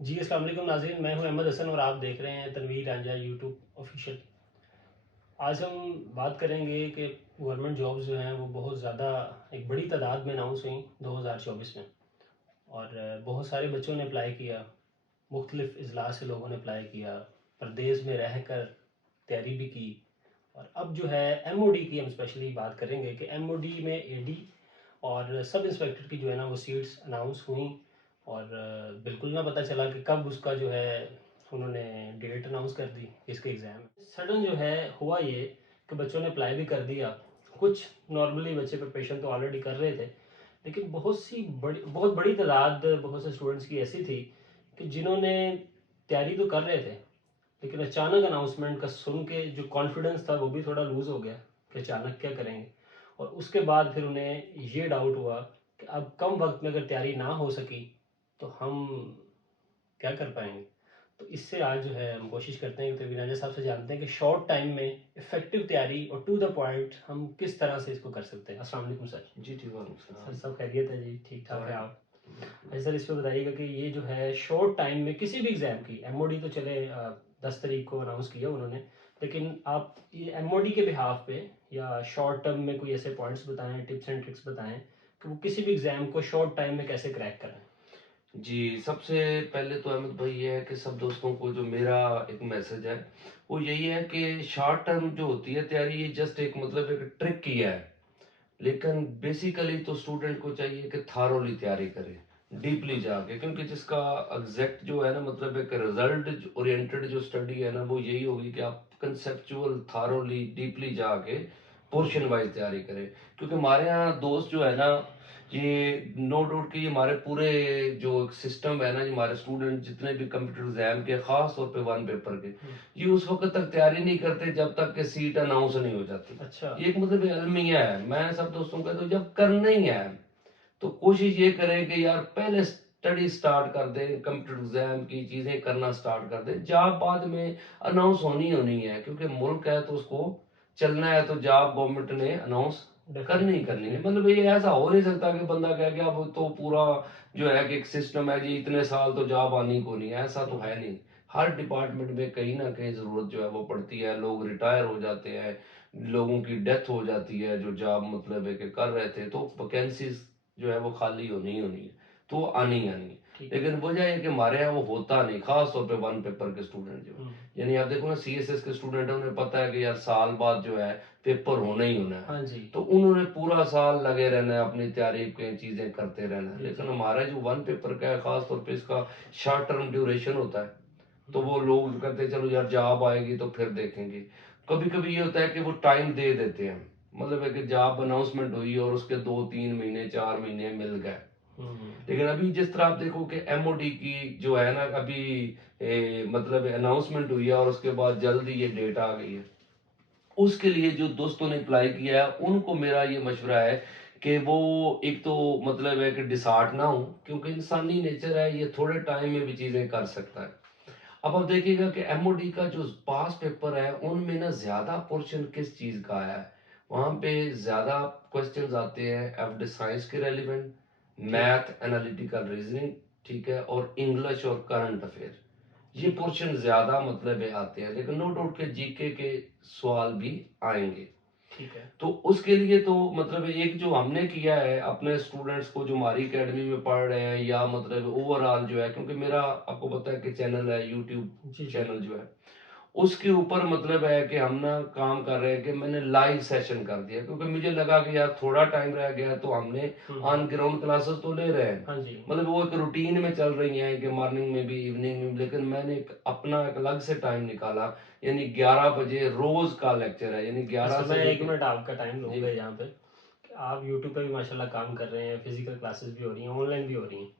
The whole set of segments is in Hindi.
जी अस्सलाम वालेकुम नाज़रीन, मैं हूं अहमद हसन और आप देख रहे हैं तनवीर रांझा यूट्यूब ऑफिशियल। आज हम बात करेंगे कि गवर्नमेंट जॉब्स जो हैं वो बहुत ज़्यादा एक बड़ी तादाद में अनाउंस हुई 2024 में। और बहुत सारे बच्चों ने अप्लाई किया, मुख्तलिफ अजला से लोगों ने अप्लाई किया, परदेश में रह कर तैयारी भी की। और अब जो है एमओडी की हम स्पेशली बात करेंगे कि एमओडी में एडी और सब इंस्पेक्टर की जो है ना वो सीट्स अनाउंस हुई। और बिल्कुल ना पता चला कि कब उसका जो है उन्होंने डेट अनाउंस कर दी इसके एग्ज़ाम। सडन जो है हुआ ये कि बच्चों ने अप्लाई भी कर दिया। कुछ नॉर्मली बच्चे प्रिपरेशन तो ऑलरेडी कर रहे थे, लेकिन बहुत बड़ी तादाद बहुत से स्टूडेंट्स की ऐसी थी कि जिन्होंने तैयारी तो कर रहे थे, लेकिन अचानक अनाउंसमेंट का सुन के जो कॉन्फिडेंस था वो भी थोड़ा लूज़ हो गया कि अचानक क्या करेंगे। और उसके बाद फिर उन्हें ये डाउट हुआ कि अब कम वक्त में अगर तैयारी ना हो सकी तो हम क्या कर पाएंगे। तो इससे आज जो है हम कोशिश करते हैं कि तवीर साहब से जानते हैं कि शॉर्ट टाइम में इफेक्टिव तैयारी और टू द पॉइंट हम किस तरह से इसको कर सकते हैं। अस्सलाम वालेकुम सर। जी ठीक सर है। सब खैरियत है जी, ठीक ठाक है वाह। आप? अच्छा सर, इस पे बताइएगा कि ये जो है शॉर्ट टाइम में किसी भी एग्ज़ाम की एमओडी तो चले 10 तारीख को अनाउंस किया उन्होंने, लेकिन आप ये एमओडी के बिहाफ पे या शॉर्ट टर्म में कोई ऐसे पॉइंट्स बताएं, टिप्स एंड ट्रिक्स बताएं कि वो किसी भी एग्ज़ाम को शॉर्ट टाइम में कैसे क्रैक करें। जी, सबसे पहले तो अहमद भाई ये है कि सब दोस्तों को जो मेरा एक मैसेज है, वो यही है कि शॉर्ट टर्म जो होती है तैयारी, ये जस्ट एक मतलब एक ट्रिक की है। लेकिन बेसिकली तो स्टूडेंट को चाहिए कि थारोली तैयारी करे, डीपली जाके, क्योंकि जिसका एग्जैक्ट जो है ना मतलब एक रिजल्ट ओरिएंटेड जो स्टडी है ना, वो यही होगी कि आप कंसेप्चुअल थारोली डीपली जाके पोर्शन वाइज तैयारी करें। क्योंकि हमारे यहाँ दोस्त जो है ना, ये नो डाउट कि हमारे पूरे जो सिस्टम है ना, ये हमारे स्टूडेंट जितने भी कंप्यूटर एग्जाम के, खास तौर पे वन पेपर के, ये उस वक्त तक तैयारी नहीं करते जब तक कि सीट अनाउंस नहीं हो जाती। अच्छा। ये एक मतलब अलमिया है। मैं सब दोस्तों को कहता हूँ जब करना ही है तो कोशिश ये करें कि यार पहले स्टडी स्टार्ट कर दें, कंप्यूटर एग्जाम की चीजें करना स्टार्ट कर दें। जॉब बाद में अनाउंस होनी होनी है, क्योंकि मुल्क है तो उसको चलना है, तो जॉब गवर्नमेंट ने अनाउंस करनी करनी है। मतलब ये ऐसा हो नहीं सकता कि बंदा कह गया अब तो पूरा जो है कि एक सिस्टम है जी, इतने साल तो जॉब आनी को नहीं है, ऐसा तो है नहीं। हर डिपार्टमेंट में कहीं ना कहीं जरूरत जो है वो पड़ती है, लोग रिटायर हो जाते हैं, लोगों की डेथ हो जाती है जो जॉब मतलब है कि कर रहे थे, तो वैकेंसीज जो है वो खाली होनी ही होनी है, तो वो आनी ही आनी है। लेकिन वजह है कि हमारे यहाँ वो होता नहीं, खास तौर पे वन पेपर के स्टूडेंट जो, यानी आप देखो ना सीएसएस के स्टूडेंट है, उन्हें पता है कि यार साल बाद जो है पेपर होना ही होना है। हाँ जी। तो उन्होंने पूरा साल लगे रहना है, अपनी तैयारी की चीजें करते रहना है। लेकिन हमारा जो वन पेपर का है, खास तौर पे इसका शॉर्ट टर्म ड्यूरेशन होता है, तो वो लोग कहते हैं चलो यार जॉब आएगी तो फिर देखेंगे। कभी कभी ये होता है कि वो टाइम दे देते हैं, मतलब है कि जॉब अनाउंसमेंट हुई और उसके 2-3 महीने 4 महीने मिल गए। लेकिन अभी जिस तरह आप देखो कि एमओडी की जो है ना, अभी मतलब अनाउंसमेंट हुई है और उसके बाद जल्दी ये डेट आ गई है। उसके लिए जो दोस्तों ने अप्लाई किया है उनको मेरा ये मशवरा है कि वो एक तो मतलब है कि डिसहार्ट ना हो, क्योंकि इंसानी नेचर है, ये थोड़े टाइम में भी चीजें कर सकता है। अब आप देखिएगा कि एमओडी का जो पास पेपर है उनमें ना ज्यादा पोर्शन किस चीज का आया है, वहां पे ज्यादा क्वेश्चंस आते हैं एफडी साइंस के रेलिवेंट, मैथ, एनालिटिकल रीजनिंग, ठीक है, और इंग्लिश और करंट अफेयर। ये पोर्शन ज्यादा मतलब है आते हैं, लेकिन नो डाउट के जीके के सवाल भी आएंगे। ठीक है। तो उसके लिए तो मतलब एक जो हमने किया है अपने स्टूडेंट्स को जो हमारी एकेडमी में पढ़ रहे हैं, या मतलब ओवरऑल जो है, क्योंकि मेरा आपको पता है कि चैनल है यूट्यूब चैनल जो है, उसके ऊपर मतलब है कि हम ना काम कर रहे हैं कि मैंने लाइव सेशन कर दिया, क्योंकि मुझे लगा कि यार थोड़ा टाइम रह गया, तो हमने ऑन ग्राउंड क्लासेस तो ले रहे हैं, हाँ जी। मतलब वो एक रूटीन में चल रही हैं कि मॉर्निंग में भी इवनिंग में भी, लेकिन मैंने एक अपना एक अलग से टाइम निकाला, यानी 11 बजे रोज का लेक्चर है, यानी 11 अच्छा, से मैं एक लेके। मिनट आपका टाइम जी लूंगा यहाँ पे कि आप यूट्यूब पे भी माशाल्लाह काम कर रहे हैं, फिजिकल क्लासेस भी हो रही हैं, ऑनलाइन भी हो रही हैं।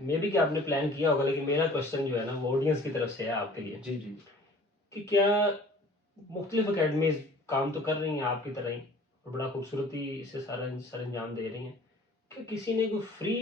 मे भी कि आपने प्लान किया होगा, लेकिन मेरा क्वेश्चन जो है ना वो ऑडियंस की तरफ से है आपके लिए जी जी। कि क्या मुख्तलिफ अकेडमीज काम तो कर रही हैं आपकी तरह ही और बड़ा खूबसूरती से सारा सर अंजाम दे रही हैं, क्या किसी ने कोई फ्री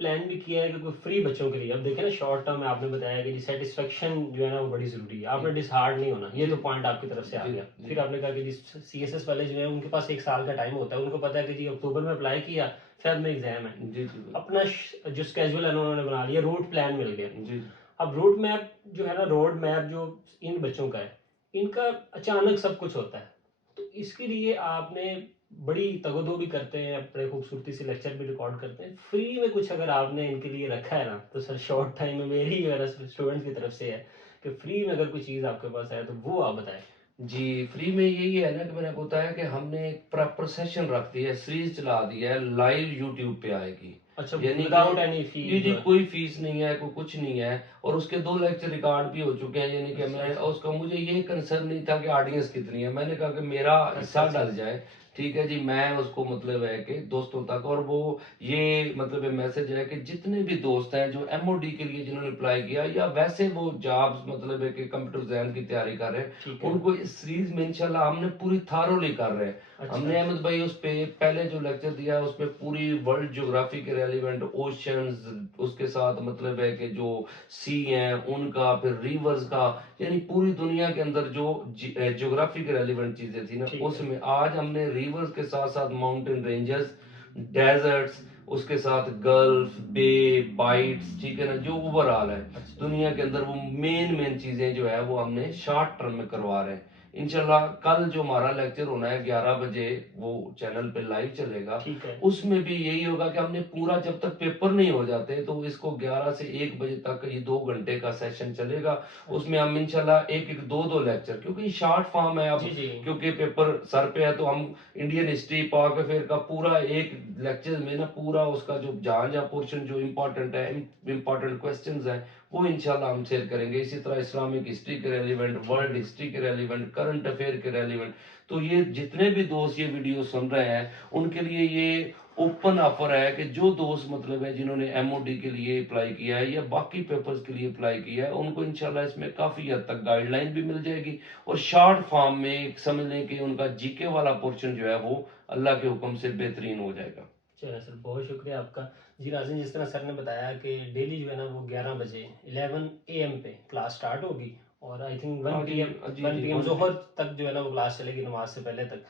प्लान भी किया है कि कोई फ्री बच्चों के लिए? अब देखें ना, शॉर्ट टर्म में आपने बताया कि जी सेटिस्फेक्शन जो है ना वो बड़ी ज़रूरी है, आपने डिसहार्ड नहीं होना, ये तो पॉइंट आपकी तरफ से आ जी गया। जी। फिर आपने कहा कि जी सीएसएस वाले जो है उनके पास एक साल का टाइम होता है, उनको पता है कि जी अक्टूबर में अप्लाई किया फेब में एग्जाम है, जी जी अपना जो स्केड्यूल है उन्होंने बना लिया, रूट प्लान मिल गया। जी अब रोड मैप जो है ना, रोड मैप जो इन बच्चों का है, इनका अचानक सब कुछ होता है, तो इसके लिए आपने बड़ी तगदो भी करते हैं, बड़े खूबसूरती से लेक्चर भी रिकॉर्ड करते हैं, फ्री में कुछ अगर आपने इनके लिए रखा है ना, तो सर शॉर्ट टाइम में मेरी जो है ना स्टूडेंट्स की तरफ से है कि फ्री में अगर कोई चीज़ आपके पास है तो वो आप बताएं। जी। फ्री में यही है ना कि मैंने आपको बताया कि हमने एक प्रॉपर सेशन रख दिया है, सीरीज चला दिया है, लाइव यूट्यूब पे आएगी। अच्छा, यानी कि विदाउट एनी फी जी जी, जो है। कोई फीस नहीं है, कोई कुछ नहीं है। और उसके 2 लेक्चर रिकॉर्ड भी हो चुके हैं। यानी कि अच्छा मैं अच्छा उसका, मुझे ये कंसर्न नहीं था कि ऑडियंस कितनी है, मैंने कहा कि मेरा अच्छा हिस्सा अच्छा डल जाए। ठीक है जी, मैं उसको मतलब है कि दोस्तों तक, और वो ये मतलब मैसेज है कि जितने भी दोस्त हैं जो एमओडी के लिए जिन्होंने अप्लाई किया, या वैसे वो जॉब्स मतलब है कि कंप्यूटर एग्जाम की तैयारी कर रहे हैं, ठीक है। उनको इस सीरीज में इंशाल्लाह हमने पूरी थारोली कर रहे हैं। अच्छा हमने अहमद भाई उस पे पहले जो लेक्चर दिया है उसमें पूरी वर्ल्ड ज्योग्राफी के रेलिवेंट, ओशंस, उसके साथ मतलब है कि जो सी हैं उनका, फिर रिवर्स का, यानी पूरी दुनिया के अंदर जो ज्योग्राफी के रेलिवेंट चीजें थी ना, ठीक है। उसमें आज हमने रिवर्स के साथ साथ माउंटेन रेंजेस, डेजर्ट्स, उसके साथ गल्फ, बे, बाइट्स, ठीक है ना, जो ओवरऑल है अच्छा दुनिया के अंदर वो मेन मेन चीजें जो है वो हमने शॉर्ट टर्म में करवा रहे हैं। इंशाल्लाह कल जो हमारा लेक्चर होना है 11 बजे, वो चैनल पे लाइव चलेगा। ठीक है। उसमें भी यही होगा कि हमने पूरा, जब तक पेपर नहीं हो जाते तो इसको 11 से 1 बजे तक ये 2 घंटे का सेशन चलेगा। अच्छा उसमें हम इंशाल्लाह एक एक दो दो लेक्चर, क्योंकि शॉर्ट फॉर्म है अब, जी जी। क्योंकि पेपर सर पे है, तो हम इंडियन हिस्ट्री, पाक अफेयर का पूरा एक लेक्चर में ना पूरा उसका जो जहाँ जहाँ पोर्शन जो इम्पोर्टेंट है, इम्पोर्टेंट क्वेश्चंस है, वो इंशाल्लाह हम शेयर करेंगे। इसी तरह इस्लामिक हिस्ट्री के रेलिवेंट, वर्ल्ड ठीक। हिस्ट्री के रेलिवेंट, करंट अफेयर के रेलिवेंट। तो ये जितने भी दोस्त ये वीडियो सुन रहे हैं उनके लिए ये ओपन ऑफर है कि जो दोस्त मतलब है जिन्होंने एमओडी के लिए अप्लाई किया है या बाकी पेपर्स के लिए अप्लाई किया है, उनको इंशाल्लाह इसमें काफी हद तक गाइडलाइन भी मिल जाएगी। और शॉर्ट फॉर्म में समझ लें कि उनका जीके वाला पोर्शन जो है वो अल्लाह के हुक्म से बेहतरीन हो जाएगा। चलो सर, बहुत शुक्रिया आपका। जी नाज़रीन, जिस तरह सर ने बताया कि डेली जो है ना वो 11 बजे 11 AM पे क्लास स्टार्ट होगी, और आई थिंक वन हाँ P G, M G one G, P M 1 जोहर तक जो है ना वो क्लास चलेगी, नमाज से पहले तक।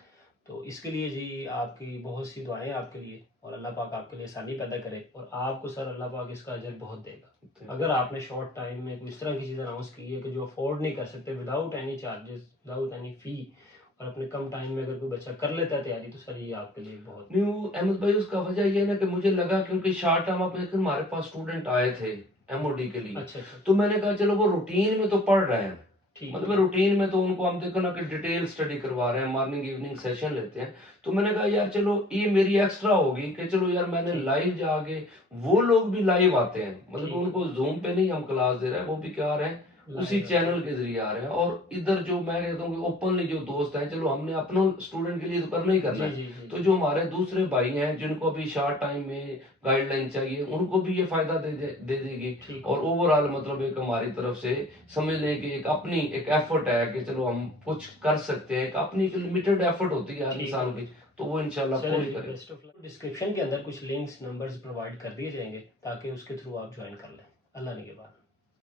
तो इसके लिए जी आपकी बहुत सी दुआएं आपके लिए, और अल्लाह पाक आपके लिए आसानी पैदा करे, और आपको सर अल्लाह पाक इसका अजर बहुत देगा। अगर आपने शॉर्ट टाइम में कोई इस तरह की चीज़ अनाउंस की है कि जो अफोर्ड नहीं कर सकते, without any charges, without any fee, और अपने कम टाइम में अगर कोई बच्चा कर लेता है तैयारी, तो सर ये आपके लिए बहुत। नहीं, वो अहमद भाई उसका वजह ये है ना कि मुझे लगा, क्योंकि शॉर्ट टर्म आप लेकर हमारे पास स्टूडेंट आए थे एमओडी के लिए, अच्छा अच्छा। तो मैंने कहा चलो वो रूटीन में तो पढ़ रहे हैं, ठीक मतलब है। रूटीन में तो उनको हम देखो ना कि डिटेल स्टडी करवा रहे हैं, मॉर्निंग इवनिंग सेशन लेते हैं। तो मैंने कहा यार चलो ये मेरी एक्स्ट्रा होगी कि चलो यार मैंने ठीक लाइव जाके, वो लोग भी लाइव आते हैं, मतलब ठीक उनको जूम पे नहीं हम क्लास दे रहे हैं, वो भी क्या आ रहे हैं उसी लाइव। अच्छा चैनल के जरिए आ रहे हैं। और इधर जो मैं कहता हूँ कि ओपनली जो दोस्त हैं, चलो हमने अपने स्टूडेंट के लिए तो करना ही करना जी है, जी जी तो जी। जो हमारे दूसरे भाई हैं जिनको अभी शॉर्ट टाइम में गाइडलाइन चाहिए, उनको भी ये फायदा दे देगी। ठीक और हो। ओवरऑल मतलब एक हमारी तरफ से समझ लें कि एक अपनी एक एफर्ट है कि चलो हम कुछ कर सकते हैं, एक अपनी एक लिमिटेड एफर्ट होती है हर ठीक इंसान है। की, तो वो इंशाल्लाह चले पूरी जी, करें। Best of luck. डिस्क्रिप्शन के अंदर कुछ लिंक्स नंबर्स प्रोवाइड कर दिए जाएंगे ताकि उसके थ्रू आप ज्वाइन कर लें। अल्लाह ने के बाद।